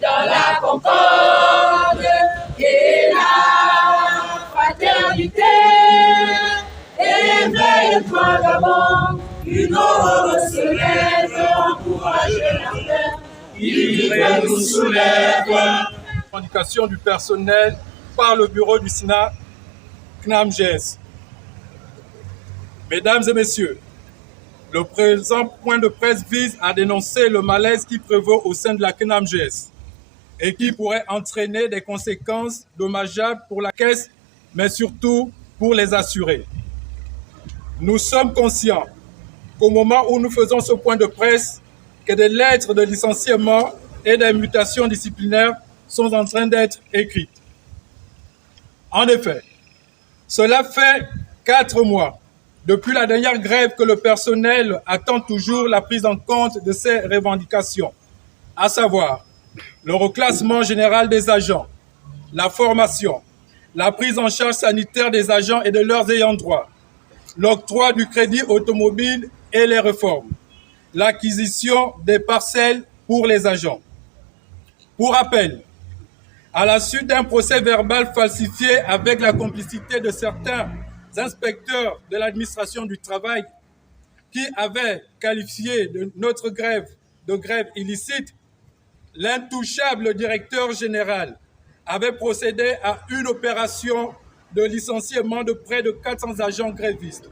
dans la concorde et la fraternité. Éveille-toi d'abord, une aurore se lève, encourage la paix. Il nous soulève. Revendication du personnel par le bureau du Sénat CNAMGS. Mesdames et messieurs, le présent point de presse vise à dénoncer le malaise qui prévaut au sein de la CNAMGS et qui pourrait entraîner des conséquences dommageables pour la caisse, mais surtout pour les assurés. Nous sommes conscients qu'au moment où nous faisons ce point de presse, que des lettres de licenciement et des mutations disciplinaires sont en train d'être écrites. En effet, cela fait 4 mois depuis la dernière grève que le personnel attend toujours la prise en compte de ces revendications, à savoir le reclassement général des agents, la formation, la prise en charge sanitaire des agents et de leurs ayants droit, l'octroi du crédit automobile et les réformes, l'acquisition des parcelles pour les agents. Pour rappel, à la suite d'un procès verbal falsifié avec la complicité de certains inspecteurs de l'administration du travail qui avaient qualifié notre grève de grève illicite, l'intouchable directeur général avait procédé à une opération de licenciement de près de 400 agents grévistes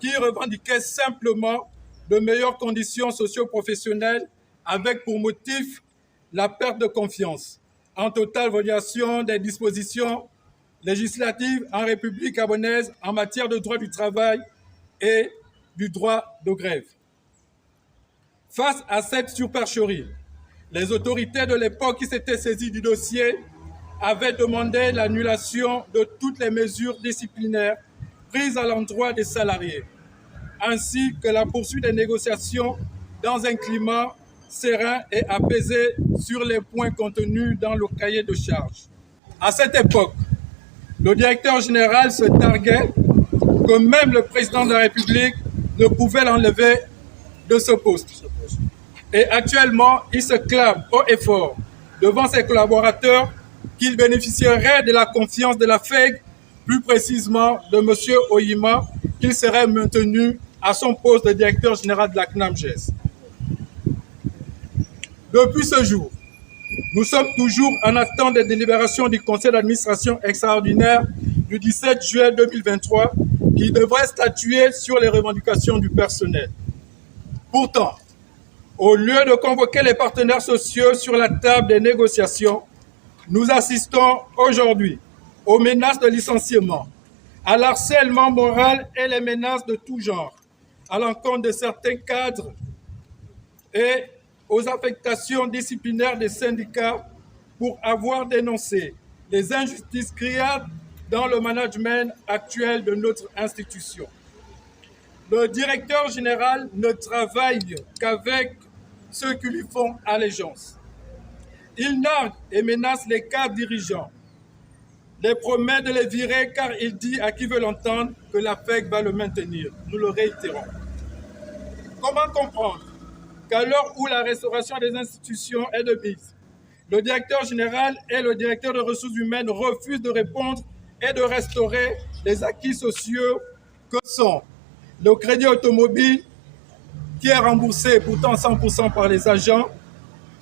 qui revendiquaient simplement de meilleures conditions socio-professionnelles avec pour motif la perte de confiance, en totale violation des dispositions législatives en République gabonaise en matière de droit du travail et du droit de grève. Face à cette supercherie, les autorités de l'époque qui s'étaient saisies du dossier avaient demandé l'annulation de toutes les mesures disciplinaires prises à l'endroit des salariés, ainsi que la poursuite des négociations dans un climat serein et apaisé sur les points contenus dans le cahier de charges. À cette époque, le directeur général se targuait que même le président de la République ne pouvait l'enlever de ce poste. Et actuellement, il se clame haut et fort devant ses collaborateurs qu'il bénéficierait de la confiance de la FEG, plus précisément de M. Oyima, qu'il serait maintenu à son poste de directeur général de la CNAMGS. Depuis ce jour, nous sommes toujours en attente des délibérations du Conseil d'administration extraordinaire du 17 juillet 2023 qui devrait statuer sur les revendications du personnel. Pourtant, au lieu de convoquer les partenaires sociaux sur la table des négociations, nous assistons aujourd'hui aux menaces de licenciement, à l'harcèlement moral et les menaces de tout genre à l'encontre de certains cadres et aux affectations disciplinaires des syndicats pour avoir dénoncé les injustices criardes dans le management actuel de notre institution. Le directeur général ne travaille qu'avec ceux qui lui font allégeance. Il nargue et menace les cadres dirigeants, les promet de les virer car il dit à qui veut l'entendre que la FEG va le maintenir. Nous le réitérons. Comment comprendre qu'à l'heure où la restauration des institutions est de mise, le directeur général et le directeur de ressources humaines refusent de répondre et de restaurer les acquis sociaux que sont le crédit automobile qui est remboursé pourtant 100% par les agents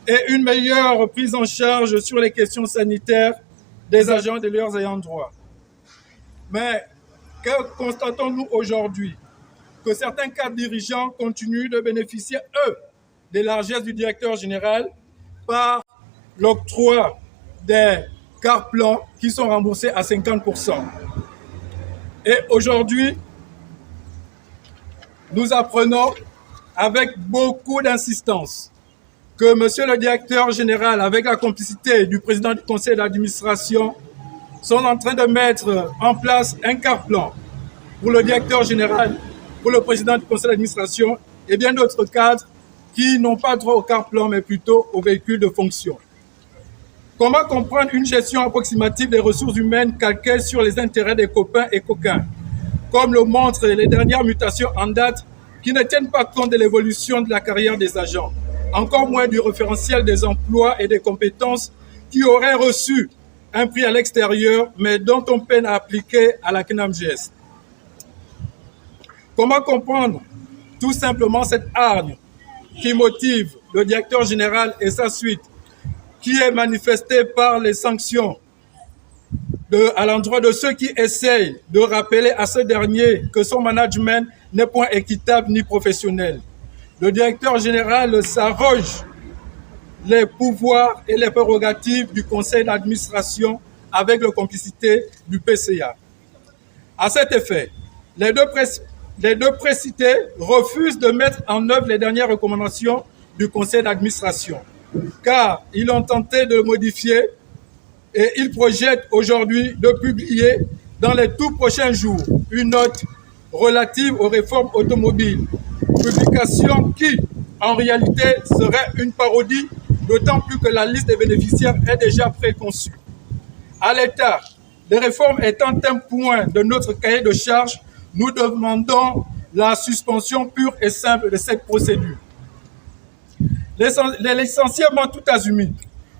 et une meilleure prise en charge sur les questions sanitaires des agents et de leurs ayants droit. Mais que constatons-nous aujourd'hui? Que certains cadres dirigeants continuent de bénéficier, eux, des largesses du directeur général par l'octroi des cartes plans qui sont remboursés à 50%. Et aujourd'hui, nous apprenons avec beaucoup d'insistance que monsieur le directeur général, avec la complicité du président du conseil d'administration, sont en train de mettre en place un carte plan pour le directeur général, pour le président du conseil d'administration et bien d'autres cadres qui n'ont pas droit au carte plan, mais plutôt au véhicule de fonction. Comment comprendre une gestion approximative des ressources humaines calquée sur les intérêts des copains et coquins, comme le montrent les dernières mutations en date qui ne tiennent pas compte de l'évolution de la carrière des agents? encore moins du référentiel des emplois et des compétences qui auraient reçu un prix à l'extérieur, mais dont on peine à appliquer à la CNAMJS. Comment comprendre tout simplement cette hargne qui motive le directeur général et sa suite, qui est manifestée par les sanctions à l'endroit de ceux qui essayent de rappeler à ce dernier que son management n'est point équitable ni professionnel. Le directeur général s'arroge les pouvoirs et les prérogatives du conseil d'administration avec la complicité du PCA. À cet effet, les deux précités refusent de mettre en œuvre les dernières recommandations du conseil d'administration, car ils ont tenté de le modifier et ils projettent aujourd'hui de publier dans les tout prochains jours une note relative aux réformes automobiles, publication qui, en réalité, serait une parodie, d'autant plus que la liste des bénéficiaires est déjà préconçue. À l'État, les réformes étant un point de notre cahier de charges, nous demandons la suspension pure et simple de cette procédure. Licenciement tout azimut.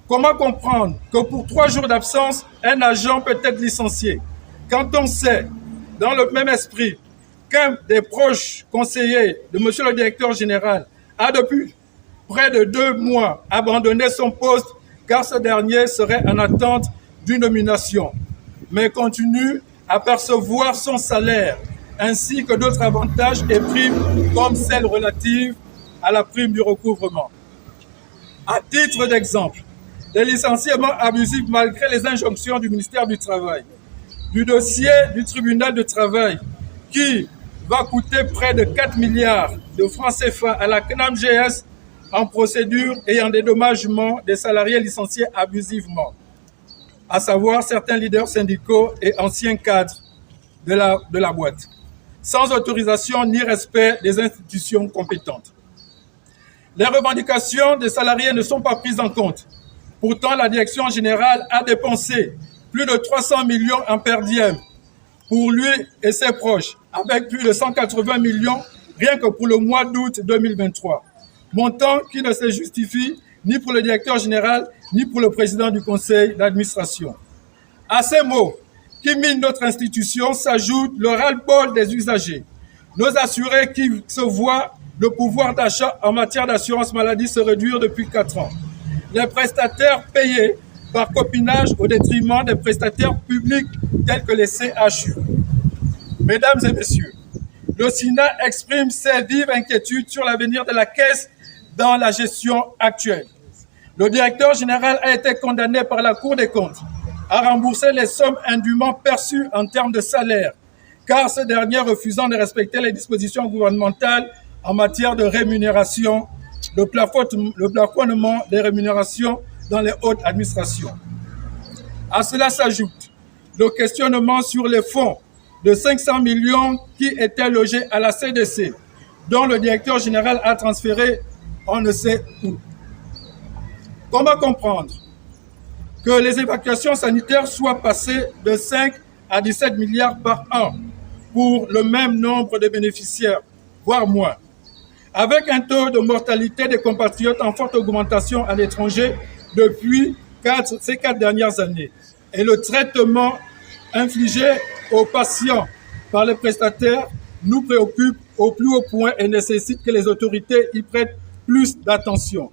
Comment comprendre que pour 3 jours d'absence, un agent peut être licencié quand on sait, dans le même esprit, qu'un des proches conseillers de M. le directeur général a depuis près de 2 mois abandonné son poste car ce dernier serait en attente d'une nomination, mais continue à percevoir son salaire ainsi que d'autres avantages et primes comme celles relatives à la prime du recouvrement. À titre d'exemple, les licenciements abusifs malgré les injonctions du ministère du Travail, du dossier du tribunal de travail qui va coûter près de 4 milliards de francs CFA à la CNAMJS en procédure et en dédommagement des salariés licenciés abusivement, à savoir certains leaders syndicaux et anciens cadres de la boîte, sans autorisation ni respect des institutions compétentes. Les revendications des salariés ne sont pas prises en compte. Pourtant, la direction générale a dépensé plus de 300 millions en per diem pour lui et ses proches, avec plus de 180 millions rien que pour le mois d'août 2023. Montant qui ne se justifie ni pour le directeur général, ni pour le président du conseil d'administration. À ces mots qui minent notre institution s'ajoute le ras-le-bol des usagers. Nos assurés qui se voient le pouvoir d'achat en matière d'assurance maladie se réduire depuis 4 ans. Les prestataires payés par copinage au détriment des prestataires publics tels que les CHU. Mesdames et messieurs, le SINA exprime ses vives inquiétudes sur l'avenir de la Caisse dans la gestion actuelle. Le directeur général a été condamné par la Cour des comptes à rembourser les sommes indûment perçues en termes de salaire, car ce dernier refusant de respecter les dispositions gouvernementales en matière de rémunération, le plafonnement des rémunérations dans les hautes administrations. À cela s'ajoute le questionnement sur les fonds de 500 millions qui étaient logés à la CDC, dont le directeur général a transféré on ne sait où. Comment comprendre que les évacuations sanitaires soient passées de 5 à 17 milliards par an pour le même nombre de bénéficiaires, voire moins, avec un taux de mortalité des compatriotes en forte augmentation à l'étranger depuis ces 4 dernières années, et le traitement infligé aux patients par les prestataires nous préoccupe au plus haut point et nécessite que les autorités y prêtent plus d'attention.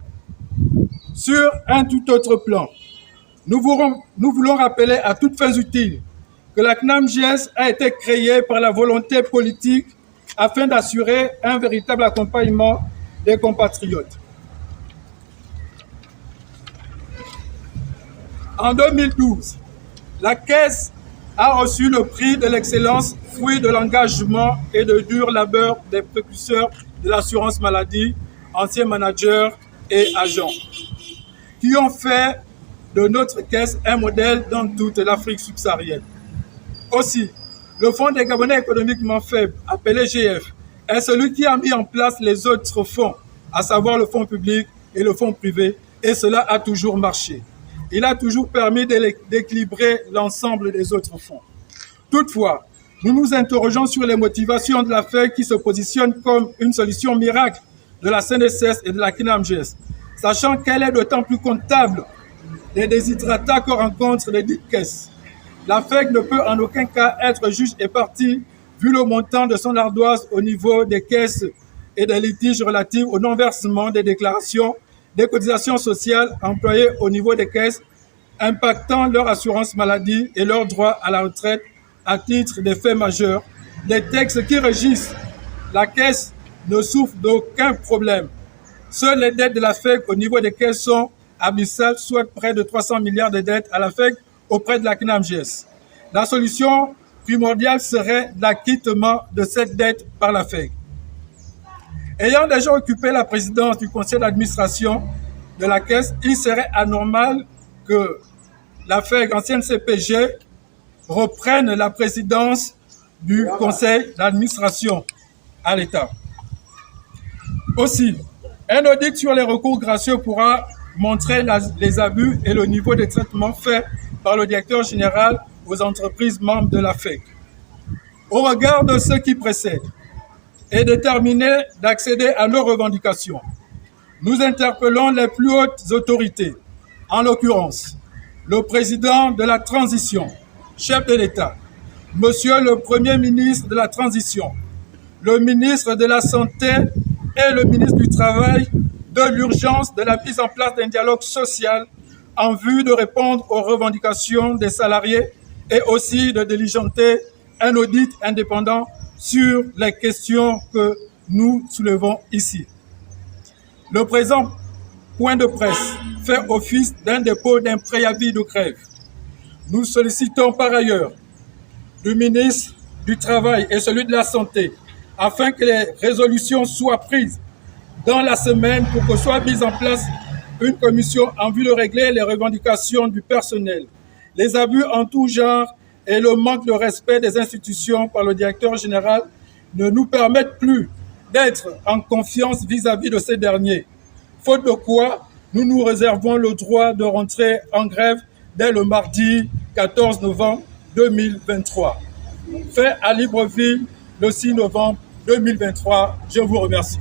Sur un tout autre plan, nous voulons rappeler à toutes fins utiles que la CNAMJS a été créée par la volonté politique afin d'assurer un véritable accompagnement des compatriotes. En 2012, la Caisse a reçu le prix de l'excellence, fruit de l'engagement et de dur labeur des précurseurs de l'assurance maladie, anciens managers et agents, qui ont fait de notre Caisse un modèle dans toute l'Afrique subsaharienne. Aussi, le Fonds des Gabonais économiquement faibles, appelé GF, est celui qui a mis en place les autres fonds, à savoir le fonds public et le fonds privé, et cela a toujours marché. Il a toujours permis d'équilibrer l'ensemble des autres fonds. Toutefois, nous nous interrogeons sur les motivations de l'affaire qui se positionne comme une solution miracle de la CNSS et de la KNAMGS, sachant qu'elle est d'autant plus comptable des déshydratats que rencontrent les dites caisses. La FEC ne peut en aucun cas être juge et partie, vu le montant de son ardoise au niveau des caisses et des litiges relatifs au non-versement des déclarations des cotisations sociales employées au niveau des caisses, impactant leur assurance maladie et leur droit à la retraite à titre des faits majeurs. Les textes qui régissent la caisse ne souffrent d'aucun problème. Seules les dettes de la FEC au niveau des caisses sont abyssales, soit près de 300 milliards de dettes à la FEC auprès de la KNAMGS. La solution primordiale serait l'acquittement de cette dette par la FEC. Ayant déjà occupé la présidence du conseil d'administration de la Caisse, il serait anormal que la FEC, ancienne CPG, reprenne la présidence du conseil d'administration à l'État. Aussi, un audit sur les recours gracieux pourra montrer les abus et le niveau de traitement fait par le directeur général aux entreprises membres de la FEC. Au regard de ce qui précède, et déterminés d'accéder à nos revendications, nous interpellons les plus hautes autorités, en l'occurrence le président de la transition, chef de l'État, Monsieur le Premier ministre de la transition, le ministre de la Santé et le ministre du Travail, de l'urgence de la mise en place d'un dialogue social en vue de répondre aux revendications des salariés et aussi de diligenter un audit indépendant sur les questions que nous soulevons ici. Le présent point de presse fait office d'un dépôt d'un préavis de grève. Nous sollicitons par ailleurs le ministre du Travail et celui de la Santé afin que les résolutions soient prises dans la semaine pour que soit mise en place une commission en vue de régler les revendications du personnel, les abus en tout genre et le manque de respect des institutions par le directeur général ne nous permettent plus d'être en confiance vis-à-vis de ces derniers, faute de quoi nous nous réservons le droit de rentrer en grève dès le mardi 14 novembre 2023. Fait à Libreville le 6 novembre 2023. Je vous remercie.